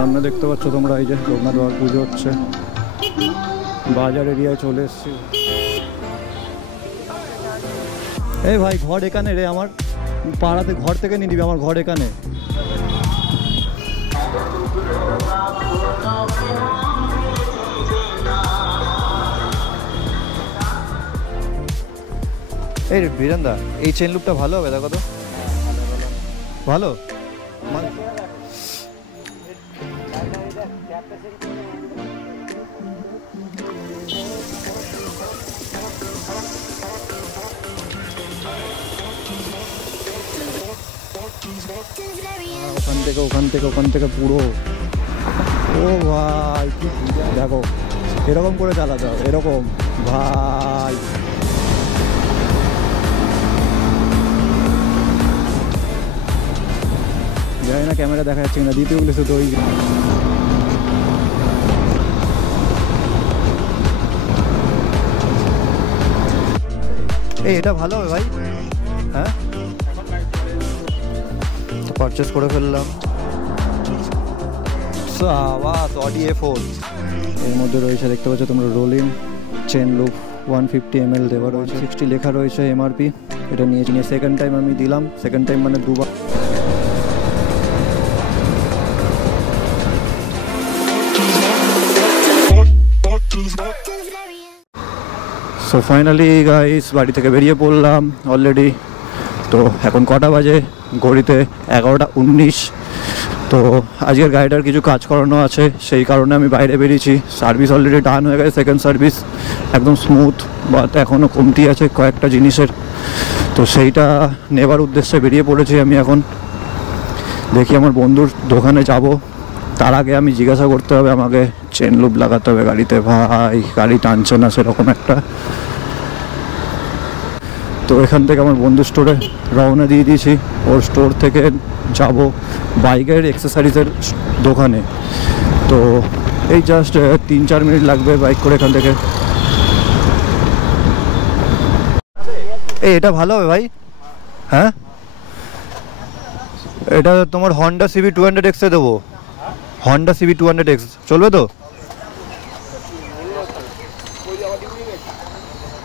সামনে দেখতে পাচ্ছ তোমরা, এই যে লোকনাথ বাবার পুজো হচ্ছে, বাজার এরিয়ায় চলে এসছি। এই ভাই ঘর এখানে রে, আমার পাড়াতে ঘর থেকে নিয়ে দিবি, আমার ঘর এখানে। এই বীরেন্দা, এই চেন লুপটা ভালো হবে, দেখো তো ভালো। ওখান থেকে পুরো, ও ভাই দেখো এরকম করে চালাতে হবে, এরকম ভাই। জানি না ক্যামেরা দেখা যাচ্ছে না, দ্বিতীয় বলেছে তো ওই এই এটা ভালো হবে ভাই। হ্যাঁ তো পারচেস করে ফেললাম। অডি A4 এর মধ্যে রয়েছে, দেখতে পাচ্ছ তোমরা, রোলিং চেন লুপ 150 ml দেওয়া রয়েছে, 60 লেখা রয়েছে MRP। এটা নিয়েছি, নিয়ে সেকেন্ড টাইম আমি দিলাম, সেকেন্ড টাইম মানে দুবার। সো ফাইনালি গাইস বাড়ি থেকে বেরিয়ে পড়লাম অলরেডি। তো এখন কটা বাজে, ঘড়িতে 11:19। তো আজকের গাড়িটার কিছু কাজ করানো আছে, সেই কারণে আমি বাইরে বেরিয়েছি। সার্ভিস অলরেডি ডান হয়ে গেছে, সেকেন্ড সার্ভিস একদম স্মুথ, বাট এখনও কমতি আছে কয়েকটা জিনিসের। তো সেইটা নেবার উদ্দেশ্যে বেরিয়ে পড়েছি আমি এখন। দেখি আমার বন্ধুর দোকানে যাব, তার আগে আমি জিজ্ঞাসা করতে হবে, আমাকে চেন লুপ লাগাতে হবে গাড়িতে। ভাই গাড়ি টানছে না সেরকম একটা। তো এখান থেকে আমার বন্ধুর স্টোরে রওনা দিয়ে দিয়েছি, ওর স্টোর থেকে যাব বাইকের অ্যাক্সেসরিজের দোকানে। তো এই জাস্ট 3-4 মিনিট লাগবে বাইক করে এখান থেকে। এই এটা ভালো হবে ভাই। হ্যাঁ এটা তোমার হন্ডা CB 200X এ দেবো, হন্ডা CB 200X চলবে তো?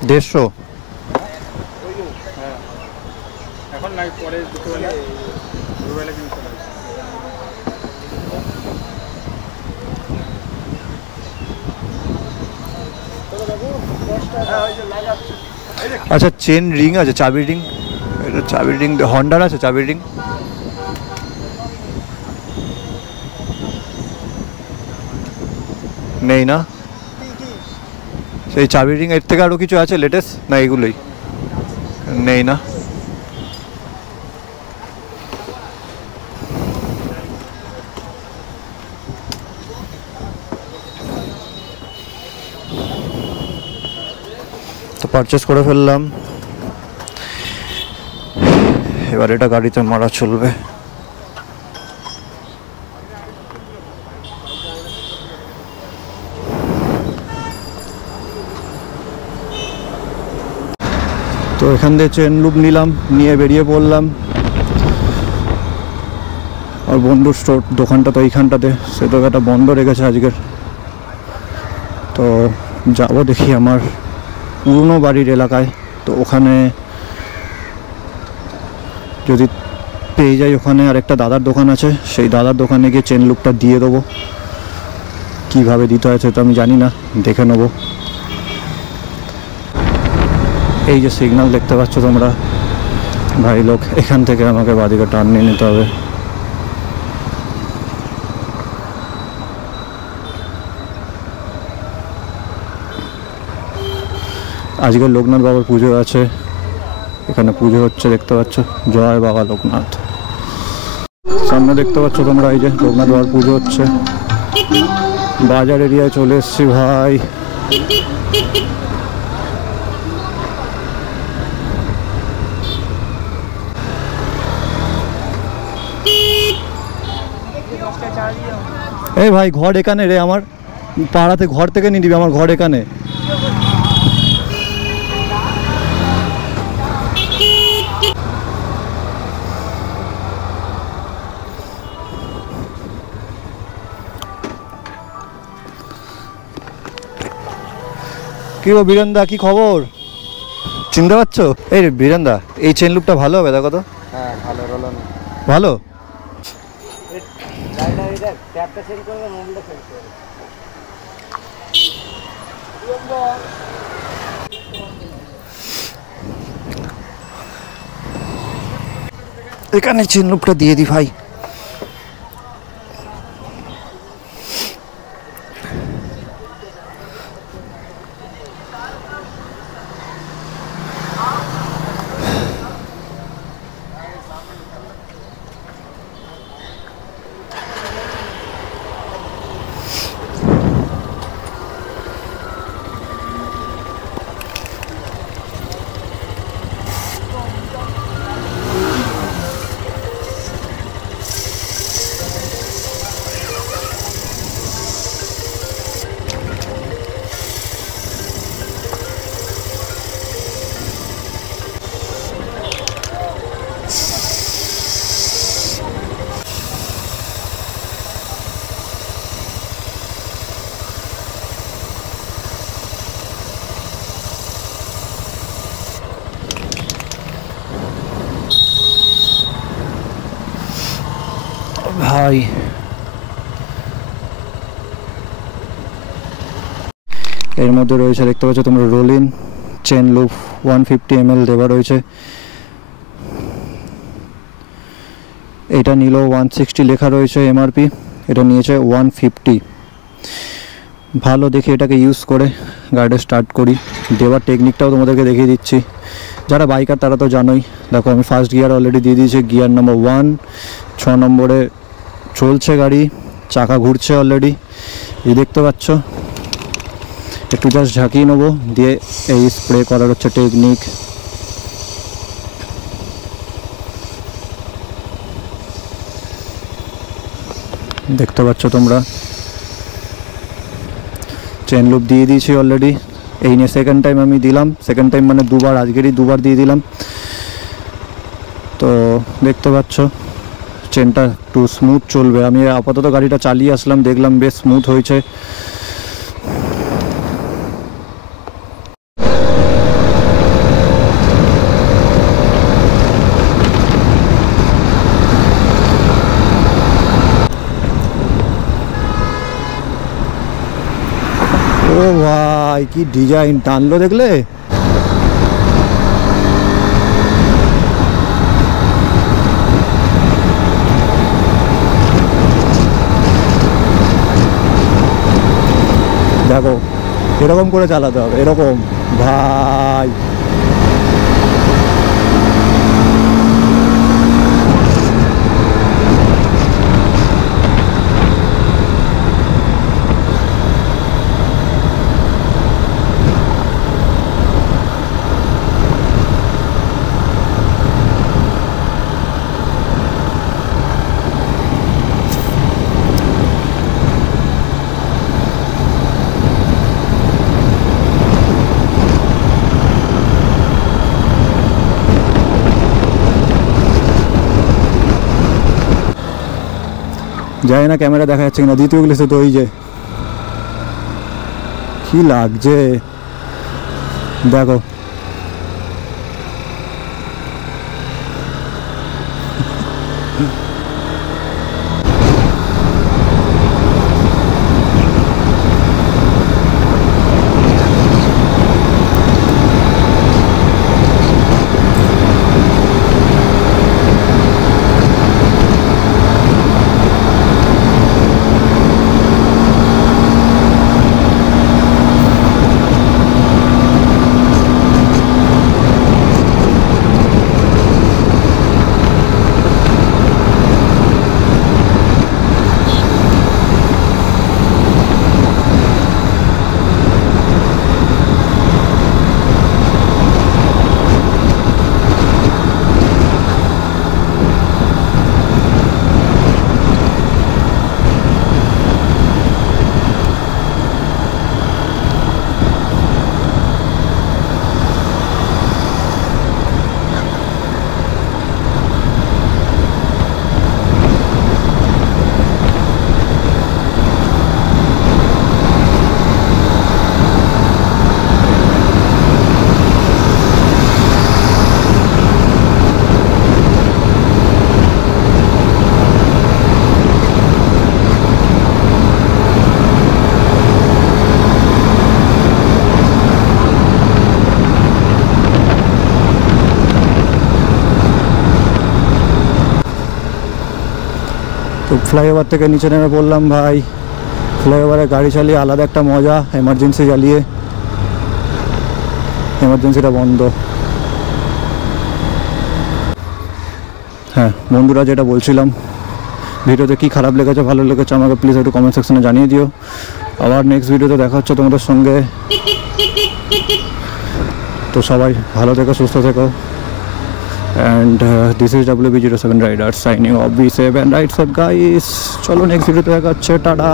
150। আচ্ছা চেন রিং আছে, চাবি রিং, এটা চাবি রিং হন্ডার আছে, চাবি রিং নেই না? সেই চাবি রিং এর থেকে আরও কিছু আছে লেটেস্ট, না এগুলোই নেই না? তো পারচেস করে ফেললাম, এবার এটা গাড়িতে মারা চলবে। তো এখান থেকে চেন লুপ নিলাম, নিয়ে বেরিয়ে পড়লাম। আর বন্ধুর স্টোর দোকানটা তো এইখানটাতে, সে দোকানটা বন্ধ রেখেছে আজকের। তো যাব দেখি আমার পুরনো বাড়ির এলাকায়, তো ওখানে যদি পেয়ে যাই, ওখানে আরেকটা দাদার দোকান আছে, সেই দাদার দোকানে গিয়ে চেন লুপটা দিয়ে দেবো। কীভাবে দিতে হয় সেটা আমি জানি না, দেখে নেবো। এই যে সিগন্যাল দেখতে পাচ্ছ তোমরা ভাই লোক, এখান থেকে আমাকে বাদিকে টার্ন নিয়ে নিতে হবে। আজকে লোকনাথ বাবার পুজো আছে, এখানে পুজো হচ্ছে দেখতে পাচ্ছ, জয় বাবা লোকনাথ। সামনে দেখতে পাচ্ছ তোমরা, এই যে লোকনাথ বাবার পুজো হচ্ছে, বাজার এরিয়ায় চলে এসছি ভাই। এই ভাই ঘর এখানে রে, আমার পাড়াতে ঘর থেকে নিয়ে দিবি, আমার ঘর এখানে। কি গো বীরেন্দা, কি খবর? চিনতে পারছো? এই বীরেন্দা, এই চেন লুপটা ভালো হবে, দেখো তো। হ্যাঁ ভালো রলো না ভালো। রাইডার এটা ট্যাপটা চেঞ্জ করবে মোবাইলটা চেঞ্জ করবে এখানে চেন লুপটা দিয়ে দি ভাই। ভাই এর মধ্যে রয়েছে, দেখতে পাচ্ছ তোমরা, রোলিন চেন লুপ 150 ml দেওয়া রয়েছে। এটা নিল 160 লেখা রয়েছে এমআরপি, এটা নিয়েছে 150। ভালো দেখে এটাকে ইউজ করে গাড়িটা স্টার্ট করি। দেওয়ার টেকনিকটাও তোমাদেরকে দেখিয়ে দিচ্ছি, যারা বাইকার তারা তো জানোই। দেখো আমি ফার্স্ট গিয়ার অলরেডি দিয়ে দিয়েছি, গিয়ার নাম্বার 1। 6 নম্বরে চলছে গাড়ি, চাকা ঘুরছে অলরেডি, এই দেখতে পাচ্ছ। একটু জাস্ট ঝাঁকিয়ে নেবো, দিয়ে এই স্প্রে করার হচ্ছে টেকনিক। দেখতে পাচ্ছ তোমরা, চেন লুপ দিয়ে দিয়েছি অলরেডি। এই নিয়ে সেকেন্ড টাইম আমি দিলাম, সেকেন্ড টাইম মানে দুবার, আজকেরই দুবার দিয়ে দিলাম। তো দেখতে পাচ্ছ চেনটা একটু স্মুথ চলবে। আমি আপাতত গাড়িটা চালিয়ে আসলাম, দেখলাম বেশ স্মুথ হয়েছে। ও ভাই কি ডিজাইন টানলো দেখলে? দেখো এরকম করে চালাতে হবে, এরকম ভাই। যায় না, ক্যামেরা দেখা যাচ্ছে কিনা। দ্বিতীয় গ্লাসে তো ওই যে কি লাগছে দেখো। ফ্লাইওভার থেকে নিচে নেমে পড়লাম ভাই। ফ্লাইওভারে গাড়ি চালিয়ে আলাদা একটা মজা, এমার্জেন্সি জ্বালিয়ে। এমার্জেন্সিটা বন্ধ। হ্যাঁ বন্ধুরা, যেটা বলছিলাম, ভিডিওতে কি খারাপ লেগেছে ভালো লেগেছে আমাকে প্লিজ একটু কমেন্ট সেকশনে জানিয়ে দিও। আবার নেক্সট ভিডিওতে দেখা হচ্ছে তোমাদের সঙ্গে। তো সবাই ভালো থেকো, সুস্থ থেকো। And this is WB07 rider signing off. Be safe and ride safe guys. চলো নেক্সট ভিডিওতে দেখা হচ্ছে, টাটা।